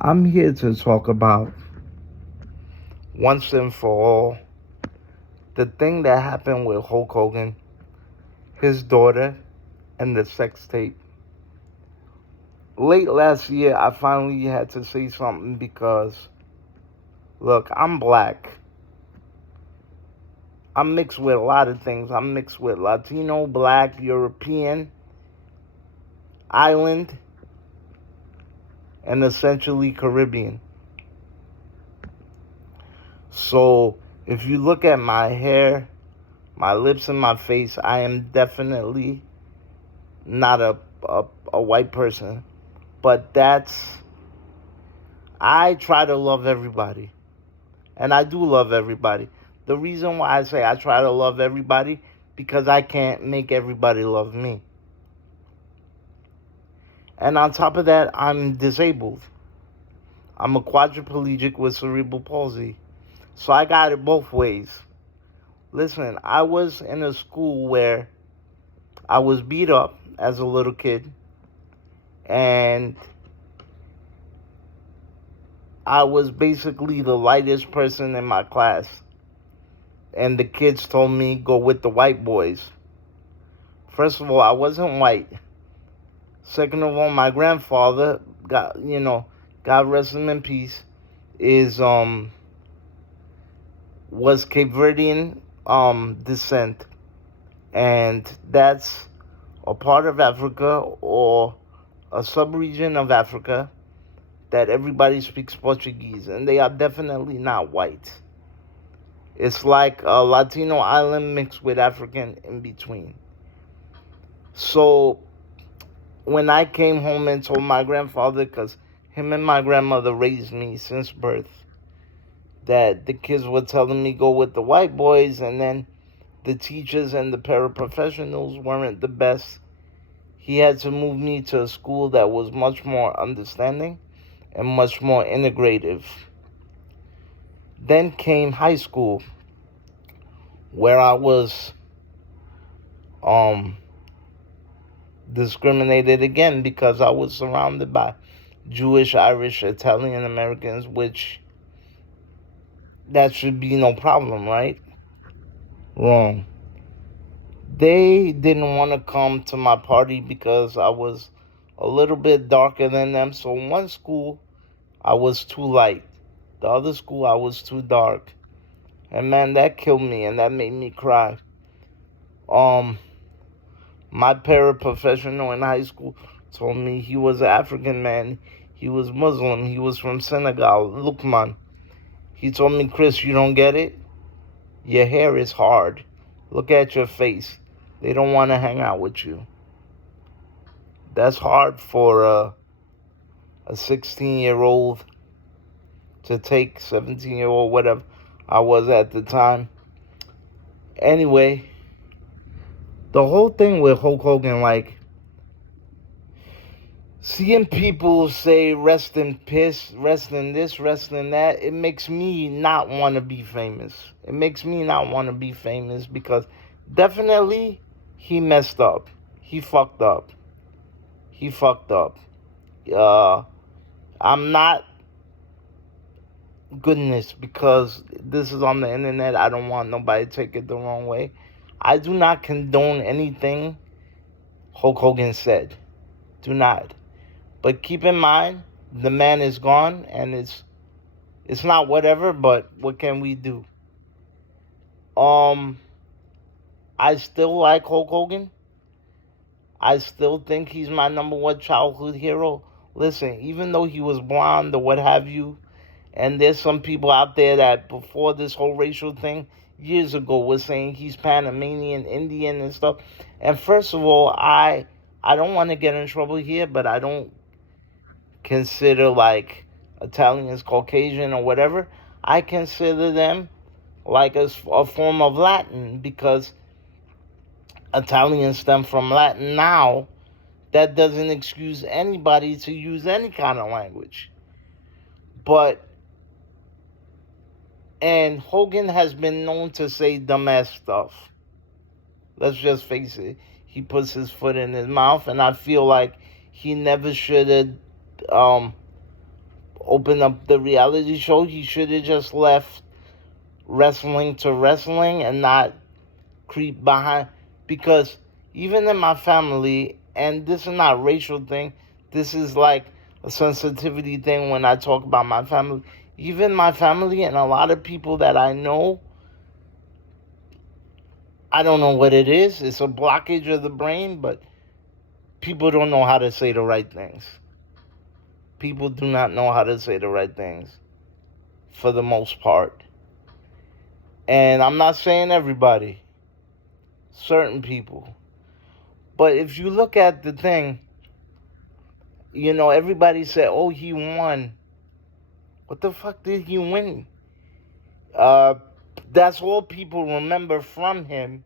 I'm here to talk about once and for all the thing that happened with Hulk Hogan, his daughter, and the sex tape. Late last year, I finally had to say something because, look, I'm black. I'm mixed with a lot of things. I'm mixed with Latino, black, European, island, and essentially Caribbean. So, if you look at my hair, my lips, and my face, I am definitely not a white person. But I try to love everybody. And I do love everybody. The reason why I say I try to love everybody, because I can't make everybody love me. And on top of that, I'm disabled. I'm a quadriplegic with cerebral palsy. So I got it both ways. Listen, I was in a school where I was beat up as a little kid, and I was basically the lightest person in my class. And the kids told me go with the white boys. First of all, I wasn't white. Second of all, my grandfather, God rest him in peace, is was Cape Verdean descent, and that's a part of Africa or a sub-region of Africa that everybody speaks Portuguese, and they are definitely not white. It's like a Latino island mixed with African in between. So when I came home and told my grandfather, because him and my grandmother raised me since birth, that the kids were telling me go with the white boys, and then the teachers and the paraprofessionals weren't the best, he had to move me to a school that was much more understanding and much more integrative. Then came high school, where I was discriminated again because I was surrounded by Jewish, Irish, Italian Americans, which that should be no problem, right? Wrong. They didn't want to come to my party because I was a little bit darker than them. So one school, I was too light. The other school, I was too dark. And man, that killed me and that made me cry. Um, my paraprofessional in high school told me he was an African man. He was Muslim. He was from Senegal. Look, man. He told me, Chris, you don't get it? Your hair is hard. Look at your face. They don't want to hang out with you. That's hard for a 16-year-old to take, 17-year-old, whatever I was at the time. Anyway, the whole thing with Hulk Hogan, like, seeing people say rest in piss, rest in this, rest in that, it makes me not want to be famous. It makes me not want to be famous because definitely he messed up. He fucked up. He fucked up. I'm not, goodness, because this is on the internet. I don't want nobody to take it the wrong way. I do not condone anything Hulk Hogan said. Do not. But keep in mind, the man is gone, and it's not whatever, but what can we do? Um, I still like Hulk Hogan. I still think he's my number one childhood hero. Listen, even though he was blonde or what have you, and there's some people out there that before this whole racial thing years ago was saying he's Panamanian, Indian, and stuff. And first of all, I don't want to get in trouble here, but I don't consider like Italians Caucasian or whatever. I consider them like a form of Latin because Italians stem from Latin. Now that doesn't excuse anybody to use any kind of language. But, and Hogan has been known to say dumbass stuff. Let's just face it. He puts his foot in his mouth, and I feel like he never should have open up the reality show. He should have just left wrestling to wrestling and not creep behind. Because even in my family, and this is not a racial thing, this is like a sensitivity thing when I talk about my family. Even my family and a lot of people that I know, I don't know what it is. It's a blockage of the brain, but people don't know how to say the right things. People do not know how to say the right things for the most part. And I'm not saying everybody, certain people. But if you look at the thing, everybody said, oh, he won. What the fuck did he win? That's all people remember from him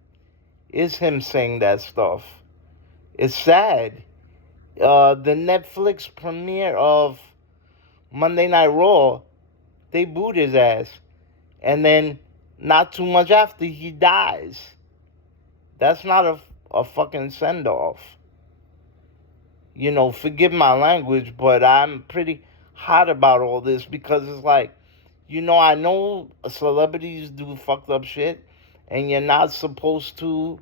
is him saying that stuff. It's sad. The Netflix premiere of Monday Night Raw, they booed his ass. And then not too much after, he dies. That's not a fucking send-off. Forgive my language, but I'm pretty hot about all this because it's like, I know celebrities do fucked up shit, and you're not supposed to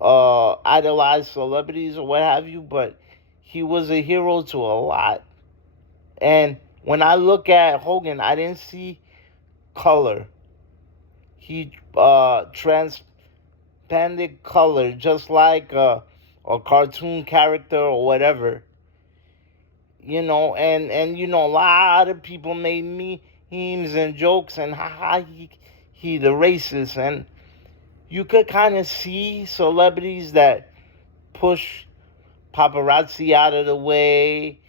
idolize celebrities or what have you, but he was a hero to a lot. And when I look at Hogan, I didn't see color. He transpanded color just like a cartoon character or whatever. And a lot of people made memes and jokes and haha, he the racist. And you could kind of see celebrities that push paparazzi out of the way.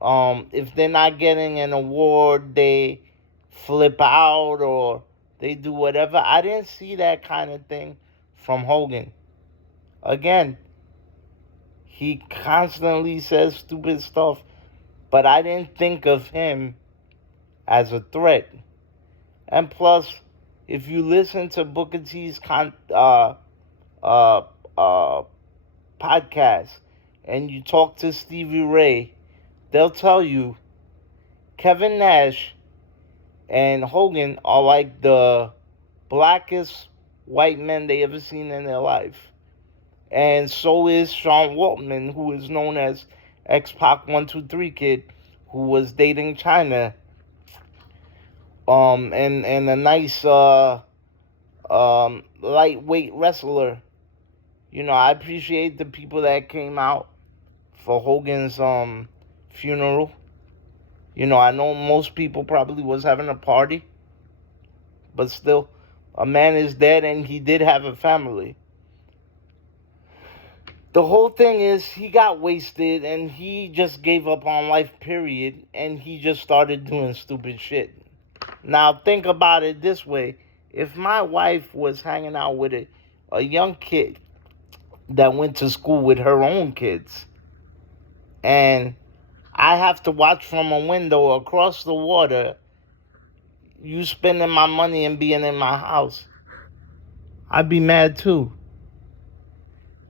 If they're not getting an award, they flip out or they do whatever. I didn't see that kind of thing from Hogan. Again, he constantly says stupid stuff, but I didn't think of him as a threat. And plus, if you listen to Booker T's podcast and you talk to Stevie Ray, they'll tell you Kevin Nash and Hogan are like the blackest white men they ever seen in their life. And so is Sean Waltman, who is known as X-Pac 123 Kid, who was dating China. And a nice lightweight wrestler. I appreciate the people that came out for Hogan's funeral. I know most people probably was having a party, but still, a man is dead and he did have a family. The whole thing is he got wasted and he just gave up on life, period, and he just started doing stupid shit. Now, think about it this way. If my wife was hanging out with a young kid that went to school with her own kids, and I have to watch from a window across the water, you spending my money and being in my house, I'd be mad too.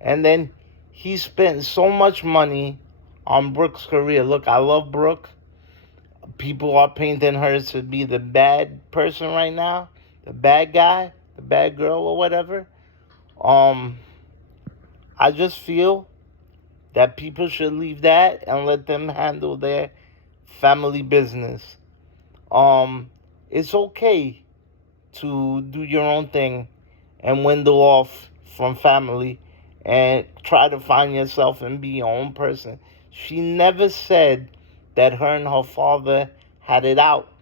And then he spent so much money on Brooke's career. Look, I love Brooke. People are painting her to be the bad person right now, the bad guy, the bad girl or whatever. I just feel that people should leave that and let them handle their family business. It's okay to do your own thing and window off from family and try to find yourself and be your own person. She never said that her and her father had it out.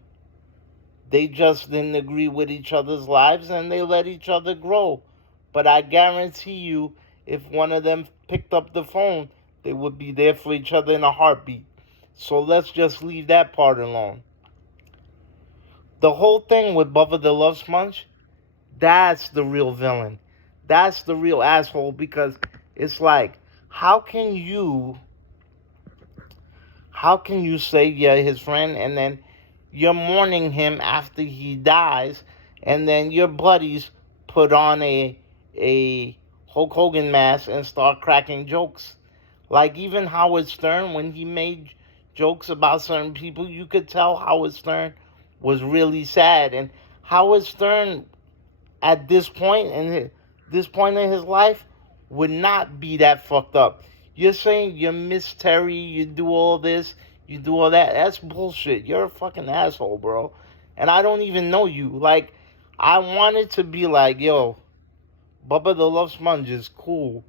They just didn't agree with each other's lives and they let each other grow. But I guarantee you, if one of them picked up the phone, they would be there for each other in a heartbeat. So let's just leave that part alone. The whole thing with Bubba the Love Sponge, that's the real villain. That's the real asshole, because it's like, how can you say you're his friend and then you're mourning him after he dies, and then your buddies put on a Hulk Hogan mask and start cracking jokes? Like even Howard Stern, when he made jokes about certain people, you could tell Howard Stern was really sad. And Howard Stern, at this point in his life, would not be that fucked up. You're saying you miss Terry, you do all this, you do all that. That's bullshit. You're a fucking asshole, bro. And I don't even know you. Like, I wanted to be like, yo, Bubba the Love Sponge is cool.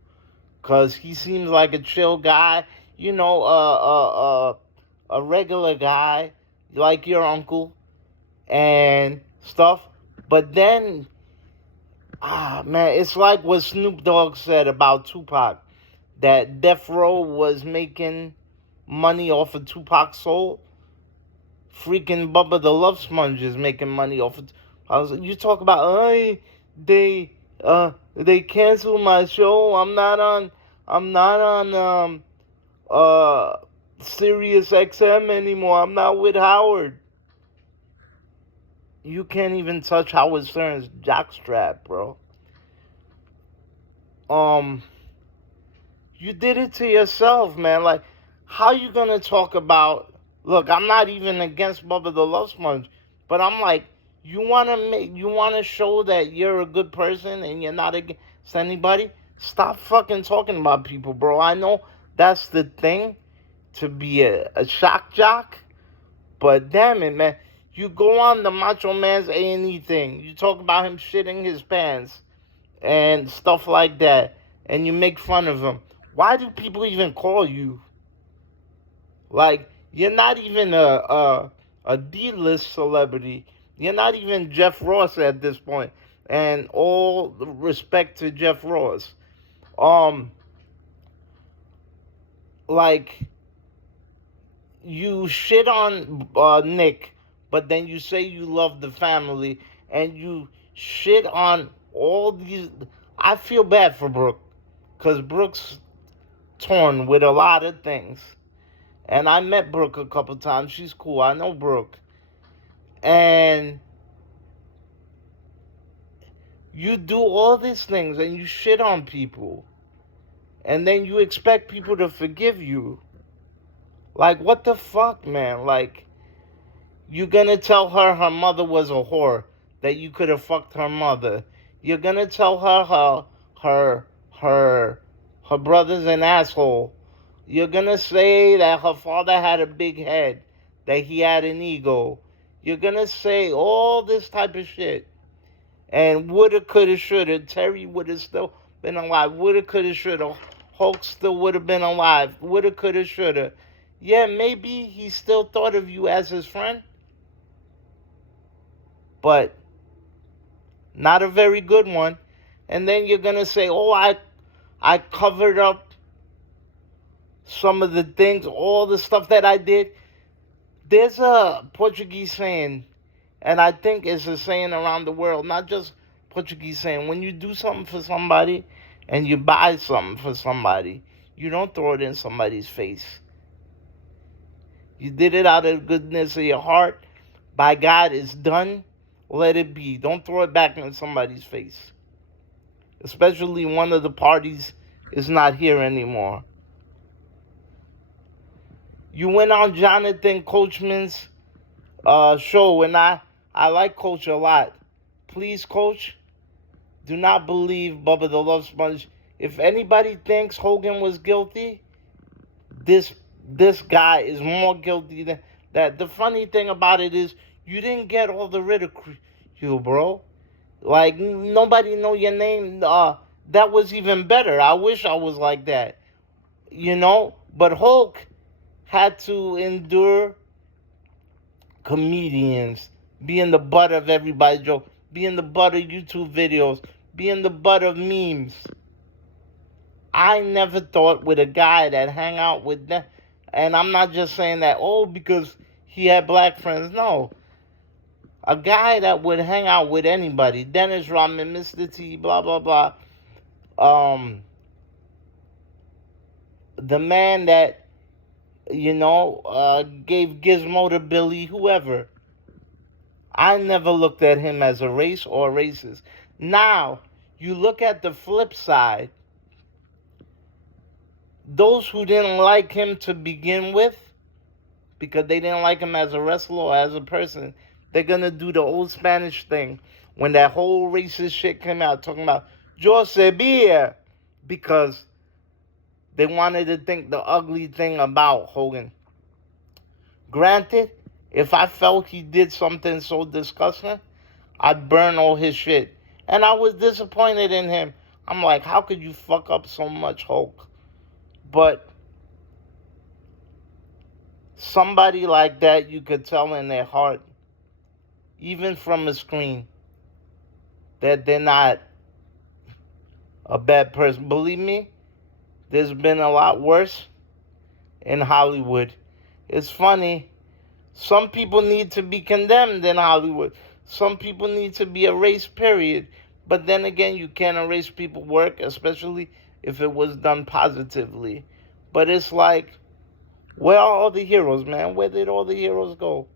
Because he seems like a chill guy. You know, a regular guy, like your uncle and stuff. But then, man, it's like what Snoop Dogg said about Tupac, that Death Row was making money off of Tupac's soul. Freaking Bubba the Love Sponge is making money off of. You talk about, they they canceled my show. I'm not on Sirius XM anymore. I'm not with Howard. You can't even touch Howard Stern's jockstrap, bro. You did it to yourself, man. Like, how you gonna talk about? Look, I'm not even against Bubba the Love Sponge, but I'm like, you wanna show that you're a good person and you're not against anybody? Stop fucking talking about people, bro. I know that's the thing, to be a shock jock, but damn it, man. You go on the Macho Man's A&E thing. You talk about him shitting his pants and stuff like that, and you make fun of him. Why do people even call you? Like, you're not even a D-list celebrity. You're not even Jeff Ross at this point. And all respect to Jeff Ross. Like, you shit on Nick, but then you say you love the family, and you shit on all these. I feel bad for Brooke, because Brooke's torn with a lot of things. And I met Brooke a couple times. She's cool. I know Brooke. And you do all these things and you shit on people. And then you expect people to forgive you. Like, what the fuck, man? Like, you're gonna tell her mother was a whore, that you could have fucked her mother. You're gonna tell her brother's an asshole. You're gonna say that her father had a big head, that he had an ego. You're gonna say all this type of shit. And woulda, coulda, shoulda. Terry would have still been alive. Woulda, coulda, shoulda. Hulk still would have been alive. Woulda, coulda, shoulda. Yeah, maybe he still thought of you as his friend, but not a very good one. And then you're gonna say, oh, I covered up some of the things, all the stuff that I did. There's a Portuguese saying, and I think it's a saying around the world, not just Portuguese saying, when you do something for somebody and you buy something for somebody, you don't throw it in somebody's face. You did it out of the goodness of your heart. By God, it's done. Let it be. Don't throw it back in somebody's face. Especially one of the parties is not here anymore. You went on Jonathan Coachman's show, and I like Coach a lot. Please, Coach, do not believe Bubba the Love Sponge. If anybody thinks Hogan was guilty, this guy is more guilty than that. The funny thing about it is, you didn't get all the ridicule, bro. Like, nobody know your name. That was even better. I wish I was like that. You know? But Hulk had to endure comedians being the butt of everybody's joke, being the butt of YouTube videos, being the butt of memes. I never thought with a guy that hang out with them, and I'm not just saying that, because he had black friends. No. A guy that would hang out with anybody, Dennis Rodman, Mr. T, blah, blah, blah. The man that, gave Gizmo to Billy, whoever. I never looked at him as a race or a racist. Now, you look at the flip side. Those who didn't like him to begin with, because they didn't like him as a wrestler or as a person. They're gonna do the old Spanish thing when that whole racist shit came out, talking about yo sabía, because they wanted to think the ugly thing about Hogan. Granted, if I felt he did something so disgusting, I'd burn all his shit. And I was disappointed in him. I'm like, how could you fuck up so much, Hulk? But somebody like that, you could tell in their heart, even from a screen, that they're not a bad person. Believe me, there's been a lot worse in Hollywood. It's funny. Some people need to be condemned in Hollywood. Some people need to be erased, period. But then again, you can't erase people's work, especially if it was done positively. But it's like, where are all the heroes, man? Where did all the heroes go?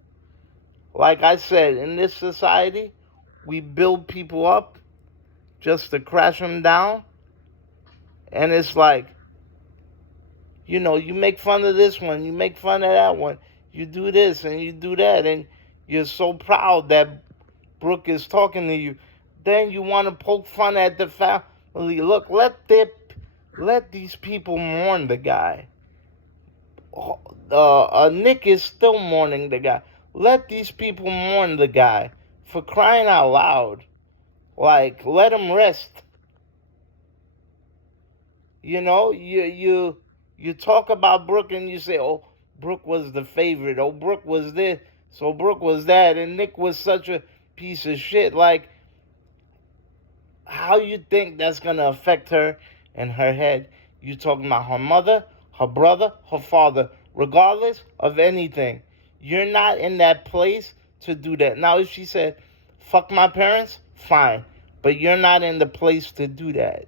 Like I said, in this society, we build people up just to crash them down. And it's like, you make fun of this one, you make fun of that one, you do this and you do that, and you're so proud that Brooke is talking to you. Then you want to poke fun at the family. Look, let these people mourn the guy. Nick is still mourning the guy. Let these people mourn the guy, for crying out loud. Like, let him rest. You talk about Brooke and you say, oh, Brooke was the favorite. Oh, Brooke was this. So Brooke was that. And Nick was such a piece of shit. Like, how you think that's going to affect her and her head? You talking about her mother, her brother, her father. Regardless of anything, you're not in that place to do that. Now, if she said, fuck my parents, fine. But you're not in the place to do that.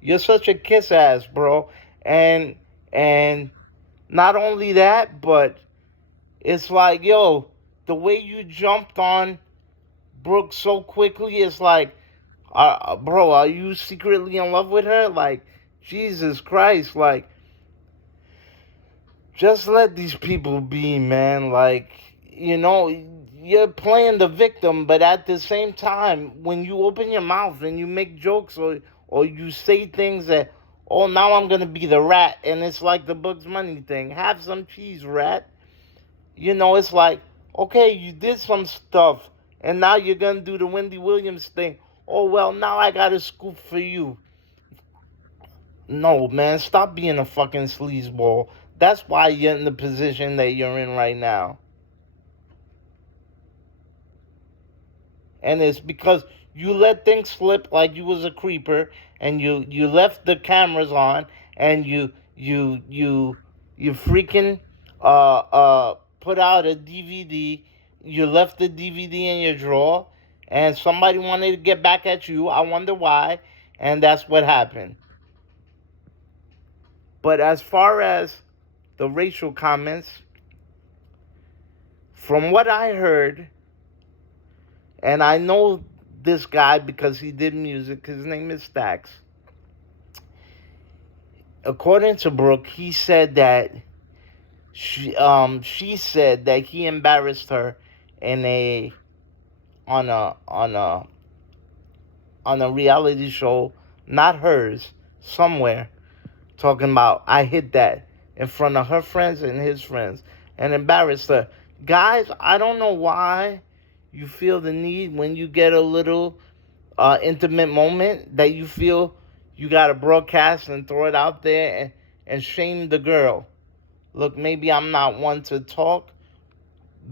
You're such a kiss ass, bro. And not only that, but it's like, yo, the way you jumped on Brooke so quickly is like, bro, are you secretly in love with her? Like, Jesus Christ, like, just let these people be, man. Like, you're playing the victim, but at the same time, when you open your mouth and you make jokes or you say things that, oh, now I'm going to be the rat, and it's like the Bugs Bunny thing. Have some cheese, rat. It's like, okay, you did some stuff, and now you're going to do the Wendy Williams thing. Oh, well, now I got a scoop for you. No, man, stop being a fucking sleazeball. That's why you're in the position that you're in right now. And it's because you let things slip like you was a creeper, and you left the cameras on, and you freaking put out a DVD. You left the DVD in your drawer, and somebody wanted to get back at you. I wonder why, and that's what happened. But as far as the racial comments, from what I heard, and I know this guy because he did music, his name is Stax. According to Brooke, he said that she said that he embarrassed her on a reality show, not hers, somewhere, talking about, I hid that in front of her friends and his friends and embarrassed her. Guys, I don't know why you feel the need when you get a little intimate moment that you feel you got to broadcast and throw it out there and shame the girl. Look, maybe I'm not one to talk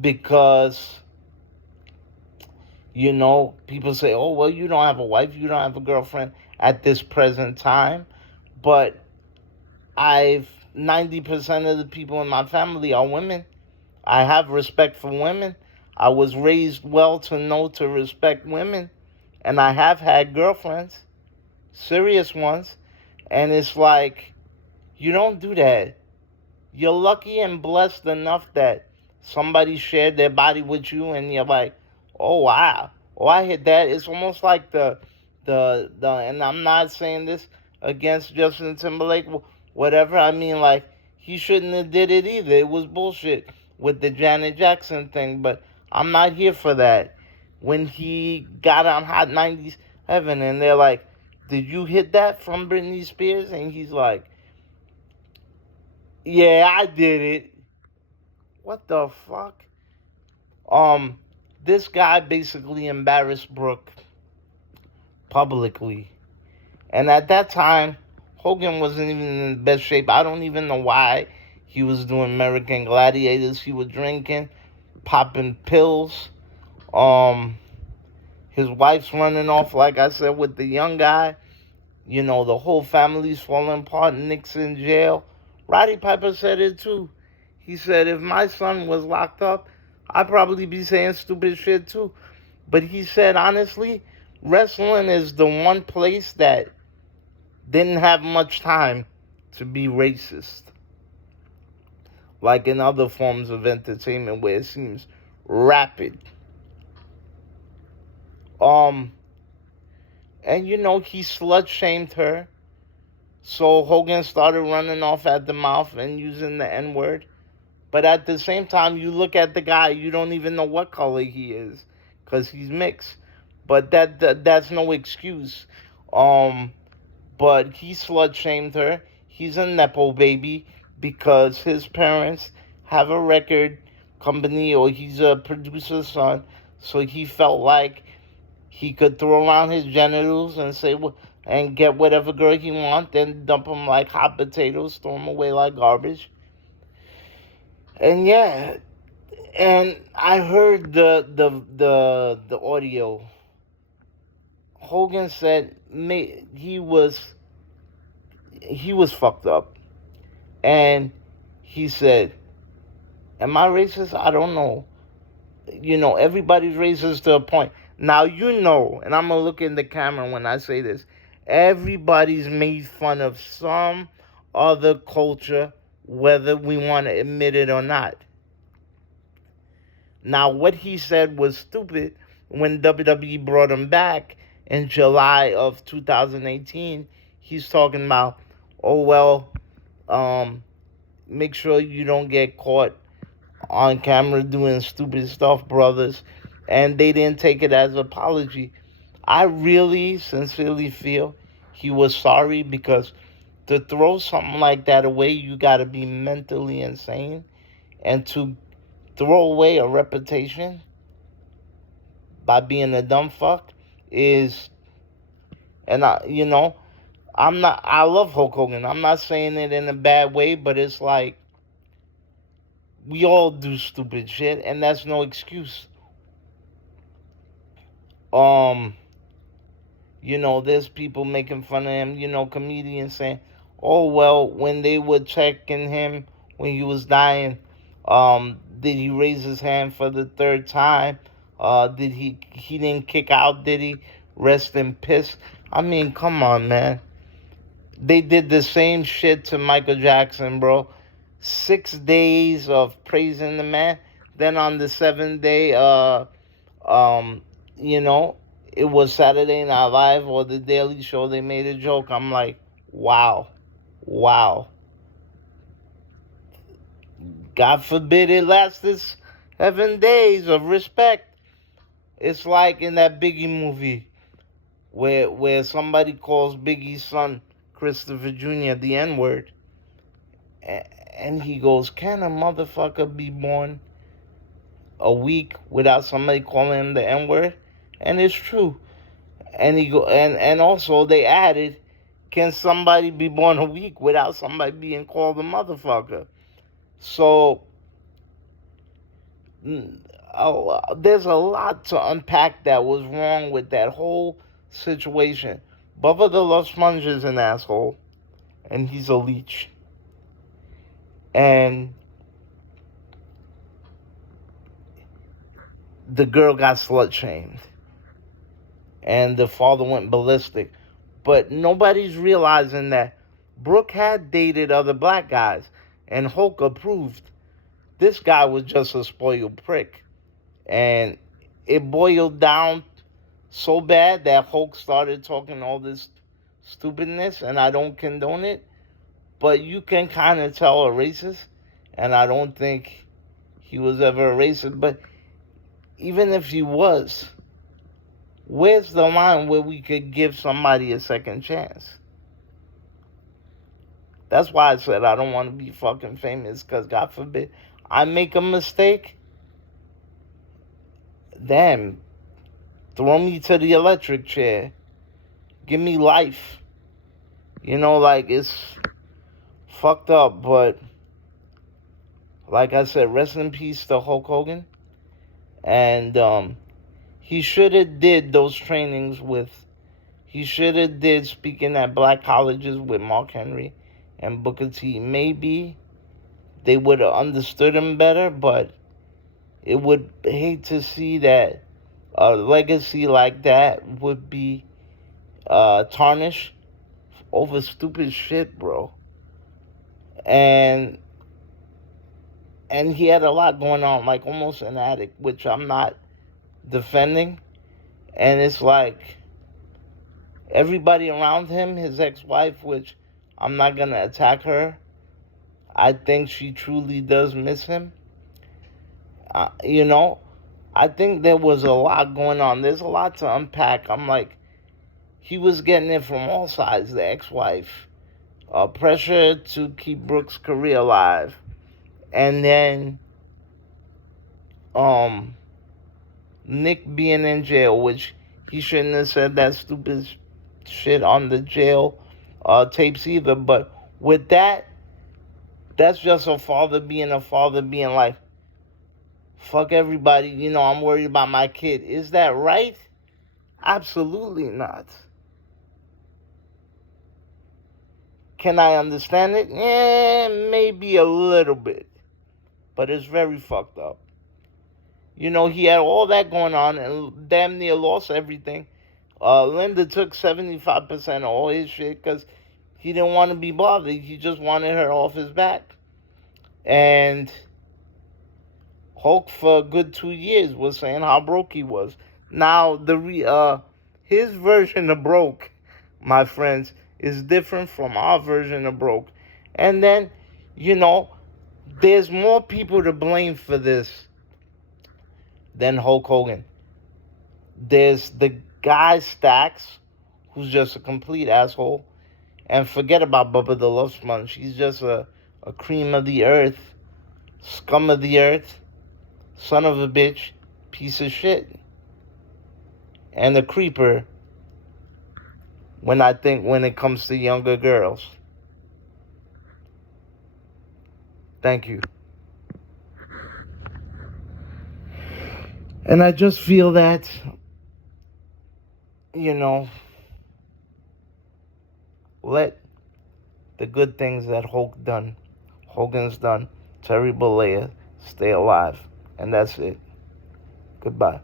because, people say, oh, well, you don't have a wife, you don't have a girlfriend at this present time. But 90% of the people in my family are women. I have respect for women. I was raised well to know to respect women. And I have had girlfriends, serious ones. And it's like, you don't do that. You're lucky and blessed enough that somebody shared their body with you and you're like, oh, wow. Oh, I hit that. It's almost like the and I'm not saying this against Justin Timberlake, whatever. I mean, like, he shouldn't have did it either. It was bullshit with the Janet Jackson thing, but I'm not here for that. When he got on Hot 97 and they're like, did you hit that from Britney Spears? And he's like, yeah, I did it. What the fuck? Um, this guy basically embarrassed Brooke publicly. And at that time, Hogan wasn't even in the best shape. I don't even know why he was doing American Gladiators. He was drinking, popping pills. Um, his wife's running off, like I said, with the young guy. You know, the whole family's falling apart. Nick's in jail. Roddy Piper said it too. He said, if my son was locked up, I'd probably be saying stupid shit too. But he said, honestly, wrestling is the one place that didn't have much time to be racist. Like in other forms of entertainment where it seems rapid. And you know, he slut shamed her. So Hogan started running off at the mouth and using the N word. But at the same time, you look at the guy, you don't even know what color he is because he's mixed. But that's no excuse. But he slut shamed her. He's a nepo baby because his parents have a record company or he's a producer's son. So he felt like he could throw around his genitals and say and get whatever girl he wants, then dump them like hot potatoes, throw them away like garbage. And yeah, and I heard the audio. Hogan said he was fucked up, and he said, "Am I racist? I don't know. You know, everybody's racist to a point. Now you know, and I'm gonna look in the camera when I say this. Everybody's made fun of some other culture, whether we want to admit it or not. Now, what he said was stupid when WWE brought him back in July of 2018. He's talking about, oh, well, make sure you don't get caught on camera doing stupid stuff, brothers. And they didn't take it as an apology. I really sincerely feel he was sorry because to throw something like that away, you got to be mentally insane. And to throw away a reputation by being a dumb fuck is, and I love Hulk Hogan. I'm not saying it in a bad way, but it's like, we all do stupid shit, and that's no excuse. There's people making fun of him, comedians saying, oh, well, when they were checking him when he was dying, did he raise his hand for the third time? Did he didn't kick out, did he? Rest in piss. I mean, come on, man. They did the same shit to Michael Jackson, bro. 6 days of praising the man. Then on the 7th day, it was Saturday Night Live or The Daily Show. They made a joke. I'm like, wow. God forbid it lasted 7 days of respect. It's like in that Biggie movie where somebody calls Biggie's son, Christopher Jr., the N-word. And he goes, can a motherfucker be born a week without somebody calling him the N-word? And it's true. And and also they added, can somebody be born a week without somebody being called a motherfucker? So there's a lot to unpack that was wrong with that whole situation. Bubba the Love Sponge is an asshole, and he's a leech. And the girl got slut shamed. And the father went ballistic. But nobody's realizing that Brooke had dated other black guys, and Hulk approved. This guy was just a spoiled prick. And it boiled down so bad that Hulk started talking all this stupidness, and I don't condone it. but you can kind of tell a racist, and I don't think he was ever a racist. But even if he was, where's the line where we could give somebody a second chance? That's why I said I don't want to be fucking famous, because God forbid I make a mistake. Damn, throw me to the electric chair. Give me life. You know, like, it's fucked up, but like I said, rest in peace to Hulk Hogan. And he should have did those trainings with, he should have did speaking at black colleges with Mark Henry and Booker T. Maybe they would have understood him better, but it would hate to see that a legacy like that would be tarnished over stupid shit, bro. And he had a lot going on, like almost an addict, which I'm not defending. And it's like everybody around him, his ex-wife, which I'm not gonna attack her, I think she truly does miss him. You know, I think there was a lot going on. There's a lot to unpack. I'm like, he was getting it from all sides. The ex-wife, pressure to keep Brooke's career alive, and then Nick being in jail, which he shouldn't have said that stupid shit on the jail tapes either. But with that, that's just a father being like, fuck everybody, you know, I'm worried about my kid. Is that right? Absolutely not. Can I understand it? Yeah, maybe a little bit. But it's very fucked up. You know, he had all that going on and damn near lost everything. Linda took 75% of all his shit because he didn't want to be bothered. He just wanted her off his back. And Hulk, for a good 2 years, was saying how broke he was. Now, his version of broke, my friends, is different from our version of broke. And then, you know, there's more people to blame for this than Hulk Hogan. There's the guy Stacks, who's just a complete asshole. And forget about Bubba the Love Sponge. He's just a cream of the earth, scum of the earth, son of a bitch, piece of shit. And a creeper when it comes to younger girls. Thank you. And I just feel that, you know, let the good things that Hogan's done, Terry Bollea, stay alive. And that's it. Goodbye.